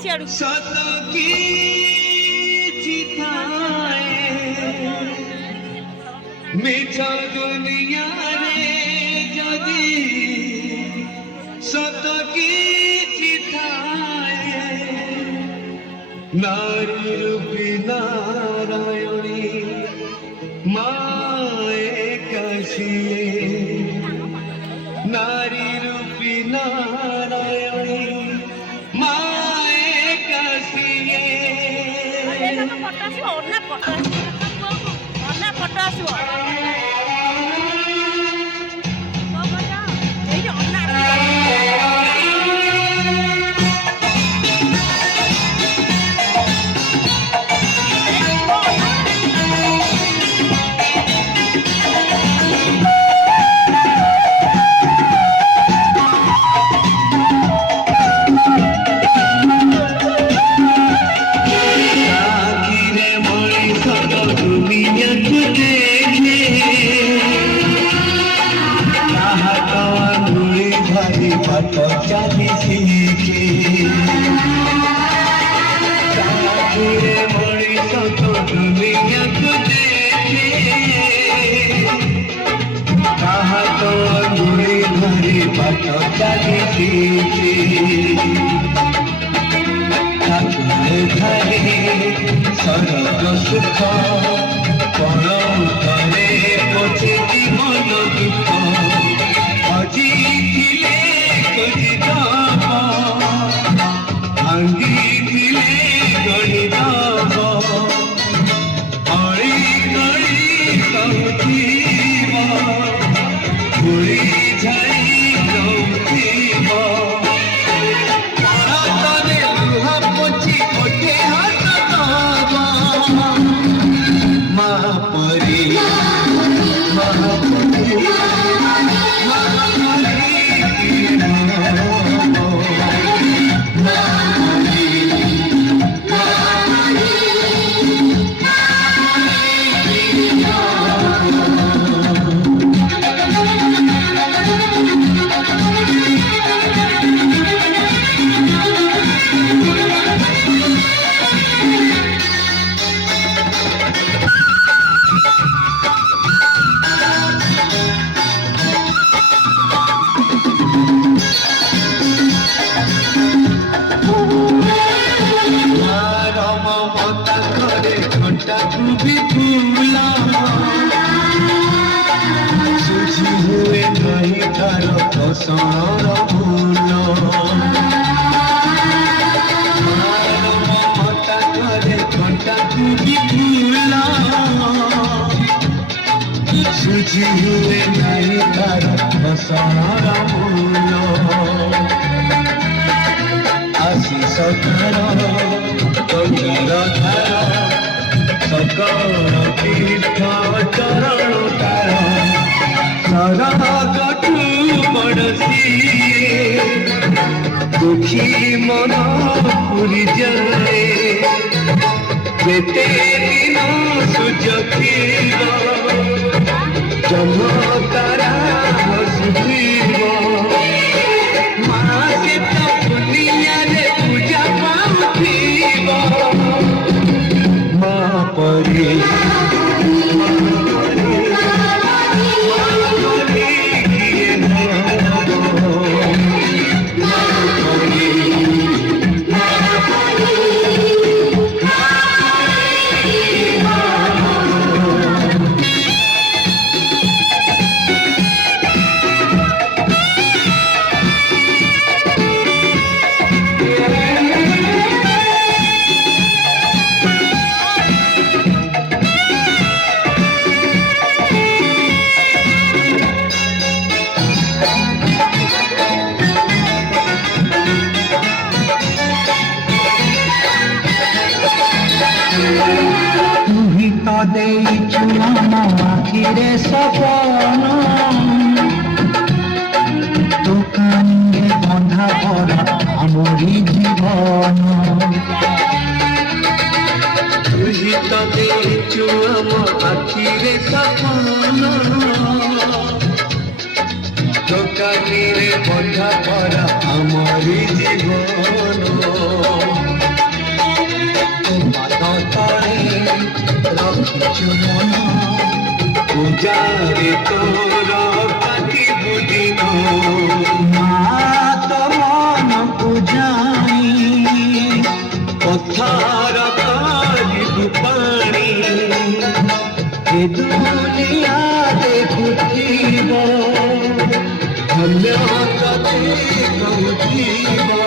सियाड़ू मिठा दुनिया रे जदी सत की नारी रूपी नारायणी माए काशिए नारी रूपी नारायणी माए काशिए चाली सीखे मणि तो दुनिया को देखे कहा तो अंगुली भरी बात चाली सीखे धरे सरग सुख कण करे पछे जीवन दुख अजी भांगी दिले गणी दाब अड़ी गणी कहूथीब गुड़ी झाई जाऊथीब हाथरे लुहा पोछी गोटे हाथ दब माँ परी भी फूला सुझी हुए नहीं तार पसंद फूल ममता करे घंटा भी फूला सुझी हुए नहीं तार पसंद फूल आशीष धार सकल तीर्थ चरण तार सरगठू पड़सी दुखी मन पुरी जाए केते दिन सुजखी जन्म तारा हसुथीब माँ के तो दुनिया रे पूजा पाउथीब माँ परी ଦେଇଛୁ ଆମ ଆଖିରେ ସପନ ଦୋକାନରେ ବନ୍ଧା ପରା ଆମରି ଜୀବନ ତୁହି ତ ଦେଇଛୁ ଆମ ଆଖିରେ ସପନ ଦୋକାନରେ ବନ୍ଧା ପରା ଆମରି ଜୀବନ ରଖିଛୁ ମନ ପୂଜାରେ ତୋର କାଟିବୁ ଦିନ ମା ତ ମନକୁ ଜାଣି ପଥର କରିବୁ ପାଣି ଏ ଦୁନିଆ ଦେଖୁଥିବ ଧନ୍ୟ ତତେ କହୁଥିବ